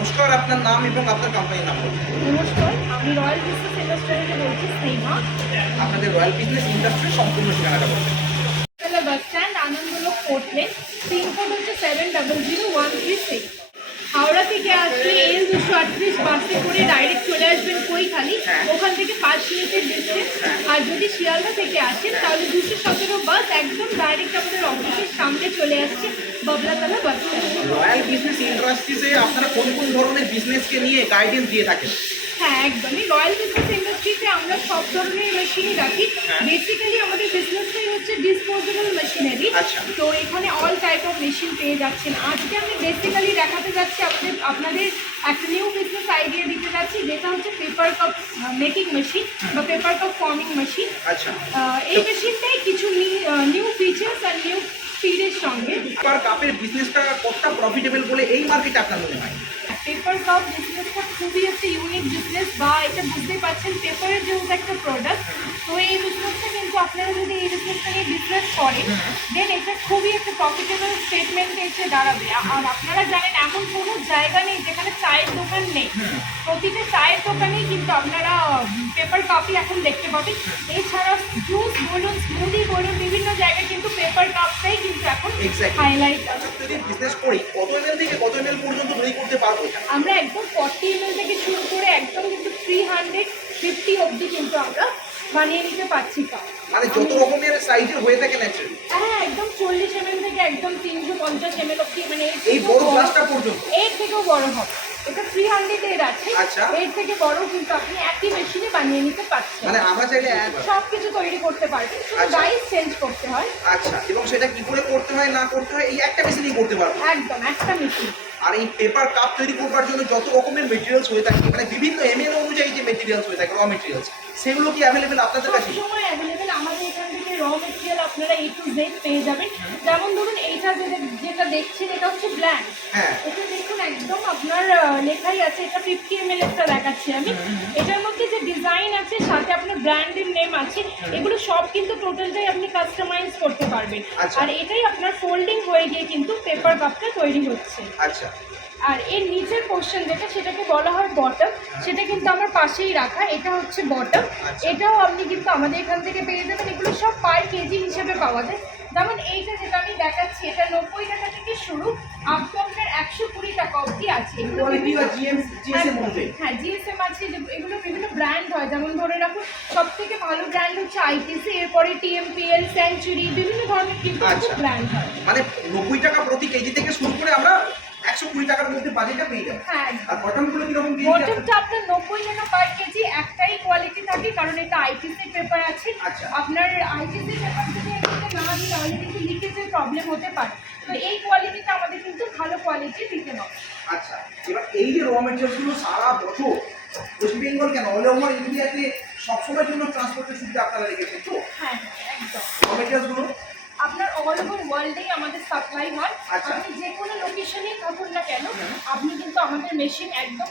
নমস্কার, আপনার নাম এবং আপনার কোম্পানির নাম বলুন। নমস্কার, আমি রয়্যাল বিজনেস ইন্ডাস্ট্রি থেকে বলছি স্নেহা। আপনাদের রয়্যাল বিজনেস ইন্ডাস্ট্রির সম্পূর্ণ ঠিকানাটা বলুন। Bela bus stand, Anandalok court lane, pin code হচ্ছে 700136। হাওড়া থেকে আসলে L238 বাসে করে ডাইরেক্ট চলে আসবেন কৈখালি, ওখান থেকে 5 মিনিটের ডিস্টেন্স। আর যদি শিয়ালদা থেকে আসেন তাহলে 217 বাস একদম ডাইরেক্ট আমাদের অফিসের সামনে চলে আসছে, Bablatala bus stand. Royal business ইন্ডাস্ট্রিজে আপনারা কোন কোন ধরনের বিজনেসকে নিয়ে গাইডেন্স দিয়ে থাকেন? হ্যাঁ, একদমই। রয়্যাল বিজনেস ইন্ডাস্ট্রিতে আমরা সব ধরনের মেশিনই রাখি। বেসিক্যালি আমাদের বিজনেসটাই হচ্ছে ডিসপোজেবল মেশিনারি। আচ্ছা। তো এখানে অল টাইপ অফ মেশিন পেয়ে যাচ্ছেন। আজকে আমি বেসিক্যালি দেখাতে যাচ্ছি আপনাদের একটা নিউ বিজনেস আইডিয়া দিতে যাচ্ছি, যেটা হচ্ছে পেপার কাপ মেকিং মেশিন বা পেপার কাপ ফর্মিং মেশিন। আচ্ছা। এই মেশিনটাই কিছু নিউ ফিচার্স আর নিউ স্পিডের সঙ্গে। পেপার কাপের বিজনেসটা কতটা প্রফিটেবল বলে এই মার্কেটে আপনার মনে হয়? পেপার কাপ বিজনেসটা খুবই একটা ইউনিক বিজনেস, বা এটা বুঝতেই পারছেন পেপারের যেহেতু একটা প্রোডাক্ট। তো এই বিজনেসটা কিন্তু আপনারা যদি এই বিজনেসটা নিয়ে বিজনেস করেন, দেন এটা খুবই একটা প্রফিটেবল স্টেটমেন্টে এসে দাঁড়াবে। আর আপনারা জানেন এমন কোনো জায়গা নেই যেখানে চায়ের দোকান নেই। প্রতিটা চায়ের দোকানেই কিন্তু আপনারা পেপার কাপই এখন দেখতে পাবেন। এছাড়া জুস বলুন, স্মুদি বলুন, বিভিন্ন জায়গায় কিন্তু পেপার কাপটাই কিন্তু এখন হাইলাইট আছে। যদি বিজনেস করি কত এমএল থেকে কত এমএল পর্যন্ত তৈরি করতে পারবো? আমরা একদম 40 ml থেকে শুরু করে একদম কিন্তু 350 অবধি কিন্তু আমরা বানিয়ে নিতে পারছি কাপ। মানে যত রকমের সাইজের হয়ে থাকে ন্যাচারালি। হ্যাঁ, একদম 40 ml থেকে একদম 350 ml অবধি, মানে এই বড় গ্লাসটা পর্যন্ত এর থেকেও বড় হবে। এটা 300 এর আছে। আচ্ছা। এর থেকে বড় কিন্তু আপনি একই মেশিনে বানিয়ে নিতে পারছেন। মানে আমরা চাইলে সব কিছু তৈরি করতে পারবেন, শুধু আচ্ছা। গাইস চেঞ্জ করতে হয়। আচ্ছা, এবং সেটা কি করে করতে হয় না করতে হয় এই একটা মেশিনেই করতে পারবো? একদম একটা মেশিন। আর এই পেপার কাপ তৈরি করবার জন্য যত রকমের মেটেরিয়ালস হয়ে থাকে, মানে বিভিন্ন এমএল অনুযায়ী যে মেটেরিয়ালস হয়ে থাকে, র মেটেরিয়ালস, সেগুলো কি অ্যাভেলেবেল আপনাদের কাছে? সবসময় অ্যাভেলেবেল। আমাদের এখান থেকে র মেটেরিয়াল আপনারা A to Z পেয়ে যাবেন। যেমন ধরুন এইটা যেটা দেখছেন, এটা হচ্ছে ব্ল্যাঙ্ক। হ্যাঁ। এটা দেখুন একদম আপনার লেখাই আছে, এটা 50 ml এরটা দেখাচ্ছি আমি। এটার মধ্যে যে ডিজাইন আছে, সাথে আপনার ব্র্যান্ডের নেম আছে, এগুলো সব কিন্তু টোটালটাই আপনি কাস্টমাইজ করতে পারবেন। আচ্ছা। আর এটাই আপনার ফোল্ডিং হয়ে গিয়ে কিন্তু পেপার কাপটা তৈরি হচ্ছে। আচ্ছা। আর এর নিচের পোর্শন যেটা, সেটাকে বলা হয় বটম। সেটা কিন্তু আমার পাশেই রাখা, এটা হচ্ছে বটম। আচ্ছা। এটাও আপনি কিন্তু আমাদের এখান থেকে পেয়ে যাবেন। এগুলো সব পার কেজি হিসেবে পাওয়া যায়। যেমন এইটা যেটা আমি দেখাচ্ছি, এটা 90 টাকা থেকে শুরু, আপ টু আপনার 120 টাকা অবধি আছে। কোয়ালিটি বা জিএসএম অনুযায়ী। হ্যাঁ, জিএসএম আছে। এগুলো বিভিন্ন ব্র্যান্ড হয়। যেমন ধরে রাখুন, সব থেকে ভালো ব্র্যান্ড হচ্ছে আইটিসি, এরপরে টিএমপিএল, সেঞ্চুরি, বিভিন্ন ধরনের কিন্তু ব্র্যান্ড হয়। মানে 90 টাকা প্রতি কেজি থেকে শুরু করে আমরা 120 টাকার মধ্যে বাজেটটা পেয়ে যাবো। হ্যাঁ, আর বটমগুলো কিরকম কেজি? বটমটা আপনার 90 টাকা পার কেজি। একটাই কোয়ালিটি থাকে, কারণ এটা আইটিসি পেপার আছে। আচ্ছা। আপনার আইটিসি পেপার যদি এখানে না দিই তাহলে কিন্তু লিকেজের প্রবলেম হতে পারে। তো এই কোয়ালিটিটা আমাদের কিন্তু ভালো কোয়ালিটি দিতে হবে। আচ্ছা, এবার এই যে র মেটেরিয়ালসগুলো সারা বছর ওয়েস্ট বেঙ্গল কেন অল ওভার ইন্ডিয়াতে সবসময়ের জন্য ট্রান্সপোর্টের সুবিধা আপনারা রেখেছেন তো? হ্যাঁ, একদম। র মেটেরিয়ালসগুলো আপনার অল ওভার ওয়ার্ল্ডেই আমাদের সাপ্লাই হয়। আচ্ছা। আপনি যে কোনো লোকেশনেই থাকুন না কেন, আপনি কিন্তু আমাদের মেশিন একদম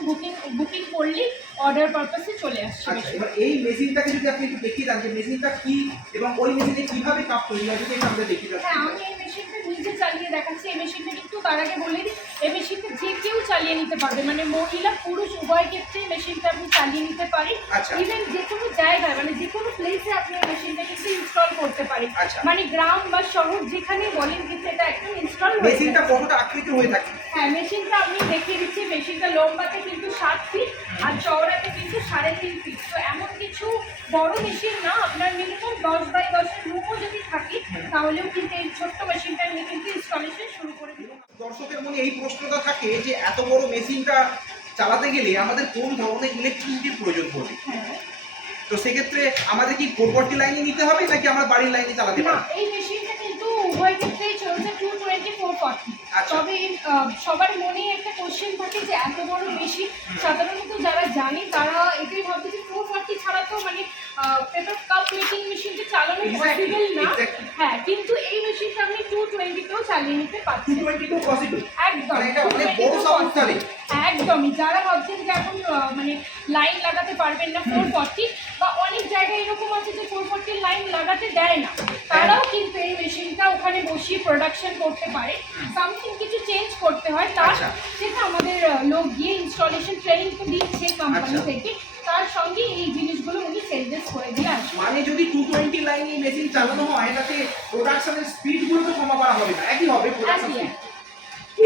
বুকিং করলেই অর্ডার পারপাসে চলে আসছে। আচ্ছা, এবার এই মেশিনটাকে যদি আপনি একটু দেখিয়ে দেন যে মেশিনটা কি এবং ওই মেশিনে কিভাবে কাপ তৈরি হয়, যদি এটা আমাদের দেখিয়ে দেন। হ্যাঁ, আমি এই মেশিনটা নিজে চালিয়ে দেখাচ্ছি। এই মেশিনটা কিন্তু তার আগে বলে দিই, এই মেশিনটা যে কেউ চালিয়ে নিতে পারবে, মানে মহিলা পুরুষ উভয় ক্ষেত্রেই মেশিনটা আপনি চালিয়ে নিতে পারেন। আচ্ছা। ইভেন যে কোনো জায়গায়, মানে যে কোনো প্লেসে আপনি এই মেশিনটা কিন্তু ইনস্টল করতে পারেন। আচ্ছা। মানে গ্রাম বা শহর যেখানে বলেন কিন্তু এটা একদম ইনস্টল হয়ে মেশিনটা যায়। কতটা আকৃতি হয়ে থাকে? হ্যাঁ, মেশিনটা আমি দেখিয়ে দিচ্ছি। মেশিনটা লম্বাতে কিন্তু 7 ফিট আর চওড়াতে কিন্তু 3.5 ফিট। তো এমন কিছু বড় মেশিন না, আপনার মিনিমাম 10 বাই 10 এর রুমও যদি থাকে তাহলেও কিন্তু এই ছোট্ট মেশিনটা নিয়ে কিন্তু ইনস্টলেশন শুরু করে দিন। দর্শকের মনে এই প্রশ্নটা থাকে যে এত বড় মেশিনটা চালাতে গেলে আমাদের কোন ধরনের ইলেকট্রিসিটির প্রয়োজন পড়বে? হ্যাঁ, তো সেক্ষেত্রে আমাদের কি 440 লাইনে নিতে হবে নাকি আমরা বাড়ির লাইনে চালাতে না, পারবো? এই মেশিনটা কিন্তু উভয় ক্ষেত্রেই চলছে 220 440। আচ্ছা। তবে সবার মনেই একটা কোশ্চেন থাকে যে এত বড় মেশিন, সাধারণত যারা জানে তারা এটাই ভাবছে যে 440 ছাড়া তো মানে পেপার কাপ মেকিং মেশিনটা চালানো পসিবল না। হ্যাঁ, কিন্তু এই মেশিনটা আপনি 220 তেও চালিয়ে নিতে পারছেন। 222 পসিবল? একদম। মানে এটা অনেক বড় সাপোর্ট তাহলে। একদমই। যারা ভাবছেন যে এখন মানে লাইন লাগাতে পারবেন না 440, বা অনেক জায়গায় এরকম আছে যে 440 লাইন লাগাতে দেয় না, তারাও কিন্তু এই মেশিনটা ওখানে বসিয়ে প্রোডাকশন করতে পারে। সামথিং কিছু চেঞ্জ করতে হয় তার, সেটা আমাদের লোক গিয়ে ইনস্টলেশন ট্রেনিং তো দিচ্ছে কোম্পানি থেকে, তার সঙ্গে এই জিনিসগুলো উনি সেলস করে দিয়ে আসবে। মানে যদি 220 লাইন এই মেশিন চালানো হয় তাতে প্রোডাকশনের স্পিড গুলো তো কমা করা হবে না, একই হবে প্রোডাকশন স্পিড।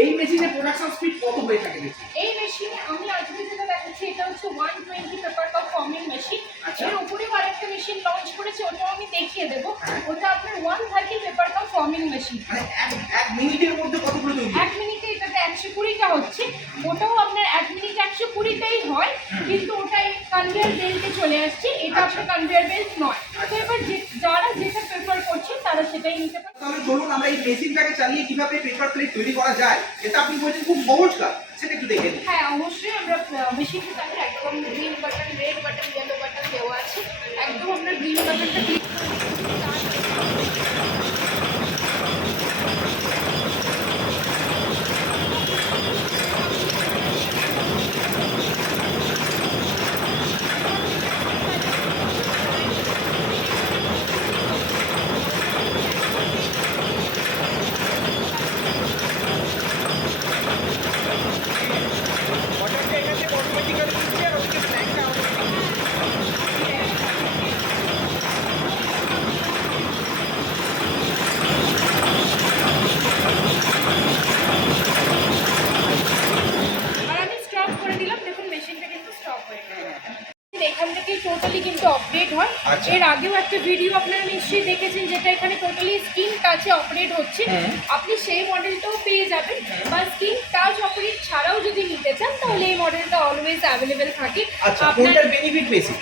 এই মেশিনে প্রোডাকশন স্পিড কত হয়ে থাকে বেশি? এই মেশিনে আমি আজকে যেটা দেখাচ্ছি এটা হচ্ছে 120 পেপার কাপ ফর্মিং মেশিন। এর উপরেও আরেকটা মেশিন লঞ্চ করেছে, ওটাও আমি দেখিয়ে দেবো। ওটা আপনার 130 পেপার কাপ ফর্মিং মেশিন। মানে এক মিনিটের মধ্যে কতগুলো তৈরি? 1 মিনিটে এটাতে 120টা হচ্ছে, ওটাও আপনার 1 মিনিটে 120টাই হয়, কিন্তু ওটা কনভেয়ার বেল্টে চলে আসছে, এটা আপনার কনভেয়ার বেল্ট নয়। তো এবার যারা যেটা প্রেফার করছে তারা সেটাই নিতে পারে। তাহলে চলুন আমরা এই মেশিনটাকে চালিয়ে কিভাবে পেপার প্লেট তৈরি করা যায়, এটা আপনি বলছেন খুব সহজ কাজ, সেটা একটু দেখে নিন। হ্যাঁ অবশ্যই, আমরা মেশিনটার সাথে একদম green button, red button, yellow button দেওয়া আছে। একদম আপনার গ্রিন বাটনটা ক্লিক আর আমি স্টপ করে দিলাম, দেখুন মেশিনটা কিন্তু স্টপ হয়ে গেল। এখান থেকে টোটালি কিন্তু অপারেট হয়। এর আগেও একটা ভিডিও আপনারা নিশ্চয়ই দেখেছেন যেটা এখানে টোটালি স্ক্রিন টাচে অপারেট হচ্ছে, আপনি সেই মডেলটাও পেয়ে যাবেন। বা স্ক্রিন টাচ অপারেট ছাড়াও যদি নিতে চান তাহলে এই মডেলটা অলওয়েজ অ্যাভেলেবেল থাকে। আচ্ছা, কোনটার বেনিফিট বেশি?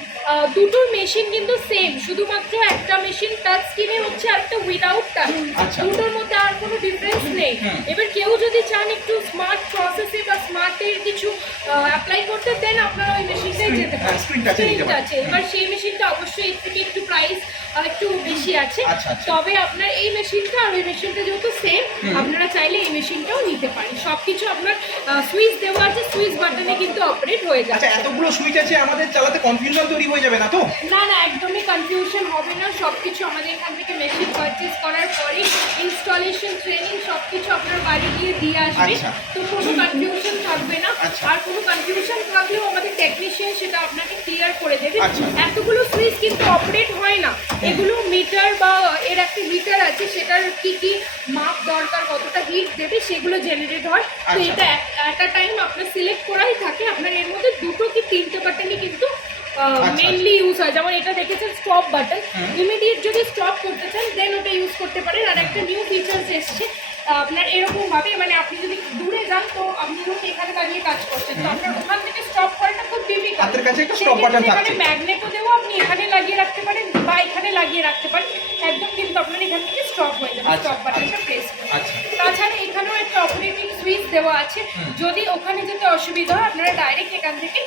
দুটোর মেশিন কিন্তু সেম, শুধুমাত্র একটা মেশিন টাচ স্ক্রিনে হচ্ছে আর একটা উইদাউট টাচ। দুটোর মধ্যে আর কোনো ডিফারেন্স নেই। এবার কেউ যদি চান একটু স্মার্ট প্রসেসে বা স্মার্টের কিছু অ্যাপ্লাই করতে, দেন আপনারা ওই মেশিনটাই যেতে পারেন, স্ক্রিন টাচে। এবার সেই মেশিনটা অবশ্যই এর থেকে একটু প্রাইস একটু বেশি আছে। তবে আপনার এই মেশিনটা আর ওই মেশিনটা যেহেতু সেম, আপনারা চাইলে এই মেশিনটাও নিতে পারেন। সবকিছু আপনার সুইচ দেওয়া আছে, সুইচ বাটনে কিন্তু অপারেট হয়ে যাবে। আচ্ছা, এতগুলো সুইচ আছে, আমাদের চালাতে কনফিউশন তৈরি হয়ে যাবে না তো? না না, একদমই কনফিউশন হবে না। সবকিছু আমাদের এখান থেকে মেশিন পারচেজ করার পরে ইনস্টলেশন ট্রেনিং সবকিছু আপনার বাড়ি গিয়ে দিয়ে আসবে, তো কোনো কনফিউশন থাকবে না। আর কোনো কনফিউশন থাকলেও আমাদের টেকনিশিয়ান সেটা আপনাকে ক্লিয়ার করে দেবে। এতগুলো সুইচ কিন্তু অপারেট হয় না, এগুলো মিটার বা এর একটা হিটার আছে, সেটার কি মাপ দরকার, কতটা হিট দেবে সেগুলো জেনারেট হয়। তো এটা অ্যাট আ টাইম আপনার সিলেক্ট করাই থাকে। আপনার এর মধ্যে 2 কি 3টে বাটনই কিন্তু মেইনলি ইউজ হয়। যেমন এটা দেখেছেন স্টপ বাটন, ইমিডিয়েট যদি স্টপ করতে চান দেন ওটা ইউজ করতে পারেন। আর একটা নিউ ফিচার্স এসছে আপনার এরকম ভাবে, মানে আপনি যদি দূরে যান তো আপনি ধরুন এখানে দাঁড়িয়ে কাজ করছেন, তো আপনার ওখান থেকে স্টপ করাটা খুব ডিফিকাল্ট। আপনার কাছে একটা স্টপ বাটন থাকছে, এখানে ম্যাগনেটও দেওয়া, আপনি এখানে লাগিয়ে রাখতে পারেন বা এখানে লাগিয়ে রাখতে পারেন, একদম কিন্তু আপনার এখান থেকে স্টপ হয়ে যাবে স্টপ বাটনটা প্রেস করে। তাছাড়া এখানেও একটা অপারেটিং সুইচ দেওয়া আছে, যদি ওখানে যেতে অসুবিধা হয় আপনারা ডাইরেক্ট এখান থেকে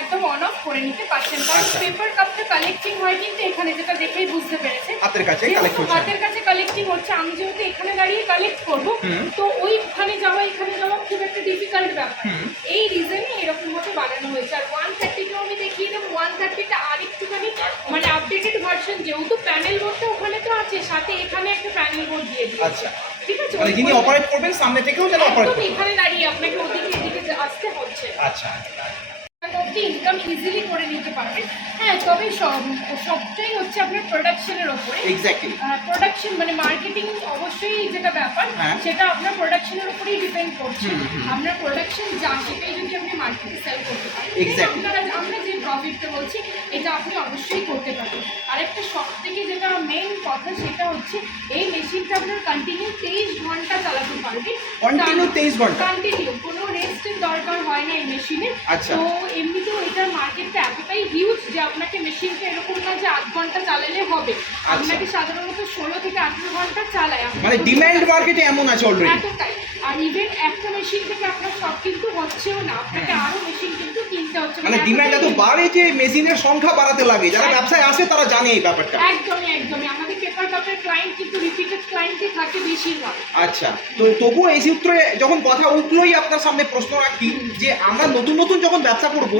একদম অন অফ করে নিতে পারছেন। কারণ পেপার কাপটা কালেক্টিং হয় কিন্তু এখানে, যেটা দেখেই বুঝতে পেরেছেন হাতের কাছে কালেক্টিং হচ্ছে। আমি যেহেতু এখানে দাঁড়িয়ে কালেক্ট করব, তো ওইখানে যাওয়া এখানে যাওয়া খুব একটা ডিফিকাল্ট ব্যাপার। এই রিজনে এরকম ভাবে বানানো হয়েছে। আর 130টাও আমি দেখিয়ে দেবো। 130টা আরেকটুখানি মানে আপডেটেড ভার্সন, যেহেতু প্যানেল বোর্ডটা ওখানে তো আছে, সাথে এখানে একটা প্যানেল বোর্ড দিয়ে দিয়েছে। ঠিক আছে, মানে যিনি অপারেট করবেন সামনে থেকেও যেন অপারেট করবেন, এখানে দাঁড়িয়ে আপনাকে ওদিকে এদিকে আসতে হচ্ছে। আচ্ছা, ইনকাম ইজিলি করে নিতে পারবেন। হ্যাঁ, তবে সবটাই হচ্ছে আপনার প্রোডাকশনের ওপরে। এক্স্যাক্টলি, প্রোডাকশন মানে মার্কেটিং অবশ্যই যেটা ব্যাপার, সেটা আপনার প্রোডাকশনের উপরেই ডিপেন্ড করছে। আপনার প্রোডাকশন যা, সেটাই যদি আপনি মার্কেটে সেল করতে পারেন, আমরা যে প্রফিটটা বলছি এটা আপনি অবশ্যই করতে পারবেন। আরেকটা সব থেকে যেটা মেইন কথা, সেটা হচ্ছে এই মেশিনটা আপনার কন্টিনিউ 23 ঘন্টা চালাতে পারবে। কন্টিনিউ 23 ঘন্টা, কন্টিনিউ, কোনো রেস্টের দরকার হয় না এই মেশিনে। আচ্ছা, তো এমনিতেও এটার মার্কেটটা এতটাই হিউজ যে আপনাকে মেশিনটা এরকম না যে 8 ঘন্টা চালালে হবে, আপনাকে সাধারণত 16 থেকে 18 ঘন্টা চালায়। মানে ডিমান্ড মার্কেটে এমন আছে অলরেডি এতটাই। আর ইভেন একটা মেশিন থেকে আপনার সব কিন্তু হচ্ছেও না, আপনাকে আরো মেশিন কিন্তু কিনতে হচ্ছে। মানে ডিমান্ড এত বাড়ে যে মেশিনের সংখ্যা বাড়াতে লাগে। যারা ব্যবসায় আসে তারা জানে এই ব্যাপারটা। একদমই আমাদের পেপার কাপের ক্লায়েন্ট কিন্তু রিপিটেড ক্লায়েন্টই থাকে বেশিরভাগ। আচ্ছা, তো তবুও এই সূত্রে যখন কথা উঠলোই আপনার সামনে প্রশ্ন রাখি যে আমরা নতুন নতুন যখন ব্যবসা করব,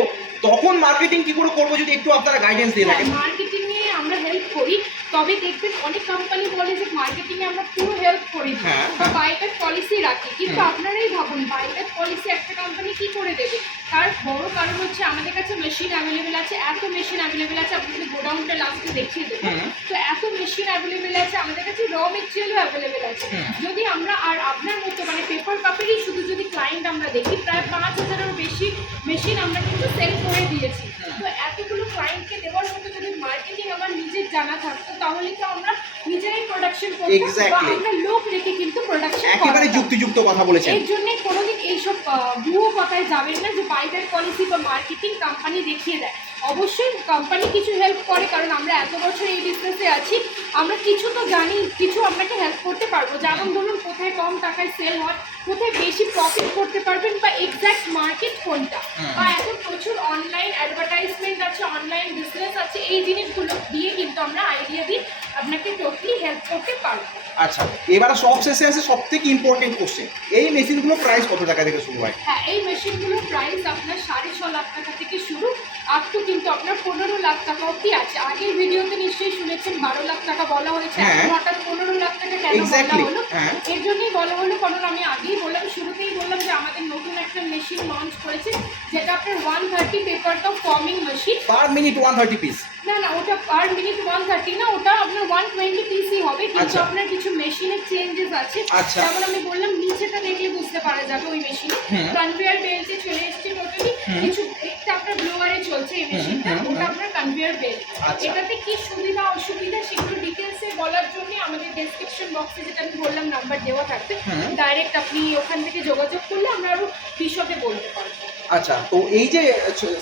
তখন মার্কেটিং কি করে করবো যদি একটু আপনারা গাইডেন্স দিয়ে থাকেন? মার্কেটিং এ আমরা হেল্প করি, তবে দেখবেন অনেক কোম্পানি বলে যে মার্কেটিং এ আমরা পুরো হেল্প করি দিই হ্যাঁ, বা হ্যাঁ। বাইব্যাক পলিসি রাখি, কিন্তু আপনারাই ভাবুন বাইব্যাক পলিসি একটা কোম্পানি কি করে দেবে? তার বড় কারণ হচ্ছে আমাদের কাছে মেশিন অ্যাভেলেবেল আছে, এত মেশিন অ্যাভেলেবেল আছে, আপনাদের গোডাউনটা লাস্টে দেখিয়ে দেবো। তো এত মেশিন অ্যাভেলেবেল আছে, আমাদের কাছে র মেটেরিয়ালও অ্যাভেলেবেল আছে। যদি আমরা আর আপনার মতো মানে পেপার কাপেরই শুধু যদি ক্লায়েন্ট আমরা দেখি, প্রায় 5,000-এরও বেশি মেশিন আমরা কিন্তু সেল করে দিয়েছি। তো এতগুলো ক্লায়েন্টকে দেওয়ার মতো যদি মার্কেটিং আমার নিজের জানা থাকতো, তাহলে তো আমরা নিজেরাই প্রোডাকশন করতাম বা Exactly. আমরা লোক রেখে কিন্তু প্রোডাকশন একেবারে করতাম। যুক্তিযুক্ত কথা বলেছেন। এর জন্য কোনোদিন এইসব ভুয়ো কথায় যাবেন না যে বাইব্যাক পলিসি বা মার্কেটিং কোম্পানি দেখিয়ে দেয়। অবশ্যই কোম্পানি কিছু হেল্প করে, কারণ আমরা এত বছর এই বিজনেসে আছি, আমরা কিছু তো জানি, কিছু আপনাকে হেল্প করতে পারবো। যেমন ধরুন কোথায় কম টাকায় সেল হয়, কোথায় বেশি প্রফিট করতে পারবেন, বা এক্স্যাক্ট মার্কেট কোনটা, বা এখন প্রচুর অনলাইন অ্যাডভার্টাইজমেন্ট আছে, অনলাইন বিজনেস আছে, এই জিনিসগুলো দিয়ে কিন্তু আমরা আইডিয়া দিয়ে আপনাকে টোটালি হেল্প করতে পারবো। আচ্ছা, এবার সব শেষে আছে সব থেকে ইম্পর্টেন্ট কোশ্চেন, এই মেশিনগুলো প্রাইস কত টাকা থেকে শুরু হয়? হ্যাঁ, এই মেশিনগুলোর প্রাইস আপনার 6.5 লাখ টাকা থেকে শুরু, আপ টু কিন্তু আপনার 15 লাখ টাকা অবধি আছে। আগের ভিডিওতে নিশ্চয়ই শুনেছেন 12 লাখ টাকা বলা হয়েছে, হ্যাঁ। এখন হঠাৎ 15 লাখ টাকা কেন বলা Exactly, হলো? হ্যাঁ। এর জন্যই বলা হলো, কারণ আমি আগেই বললাম, শুরুতেই বললাম যে আমাদের নতুন একটা মেশিন লঞ্চ করেছে, যেটা আপনার 130 paper top forming machine. Per minute 130 piece? না না, ওটা পার মিনিট 130 না, ওটা আপনার 120 পিসই হবে, কিন্তু আচ্ছা। আপনার কিছু মেশিনের চেঞ্জেস আছে। আচ্ছা। যেমন আমি বললাম, নিচেটা দেখলে বুঝতে পারা যাবে ওই মেশিনে কনভেয়ার বেল্টে চলে এসেছে টোটালি, কিছু একটা আপনার ব্লোয়ারে চলছে এই মেশিনটা, ওটা আপনার কনভেয়ার বেল্ট। আচ্ছা। এটাতে কি সুবিধা অসুবিধা সেগুলো ডিটেলসে বলার জন্য আমাদের ডেসক্রিপশন বক্সে, যেটা আমি বললাম, নাম্বার দেওয়া থাকবে, ডাইরেক্ট আপনি ওখান থেকে যোগাযোগ করলে আমরা আরো বিশদে বলতে পারবো। আচ্ছা, তো এই যে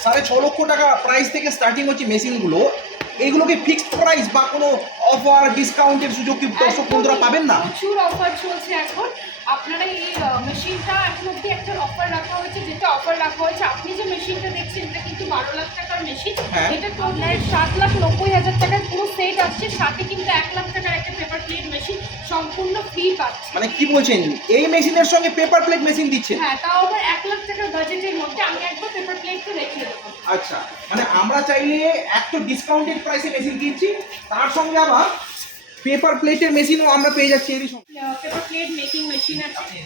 6.5 লক্ষ টাকা প্রাইস থেকে স্টার্টিং হচ্ছে মেশিনগুলো, এইগুলোকে ফিক্সড প্রাইস বা কোনো অফার ডিসকাউন্টের সুযোগ কি দর্শক বন্ধুরা পাবেন না? প্রচুর অফার চলছে এখন। আপনারা এই মেশিনটা এখন অব্দি একটা অফার রাখা হয়েছে, যেটা অফার রাখা হয়েছে, আপনি যে মেশিনটা দেখছেন এটা কিন্তু 12 লাখ টাকার মেশিন। হ্যাঁ। এটা টোটাল 7,90,000 টাকার পুরো সেট আসছে, সাথে কিন্তু 1 লাখ টাকার একটা পেপার প্লেট মেশিন সম্পূর্ণ ফ্রি পাচ্ছে। মানে কি বলছেন, এই মেশিনের সঙ্গে পেপার প্লেট মেশিন দিচ্ছেন? হ্যাঁ, তাও আবার 1 লাখ টাকার বাজেটের মধ্যে। আমি একবার পেপার প্লেটটা রেখে দেবো। আচ্ছা, মানে আমরা চাইলে একটু ডিসকাউন্টেড প্রাইসে মেশিন কিনছি, তার সঙ্গে আবার পেপার প্লেটের মেশিনও আমরা পেয়ে যাচ্ছি এরই সঙ্গে। পেপার প্লেট মেকিং মেশিন আছে।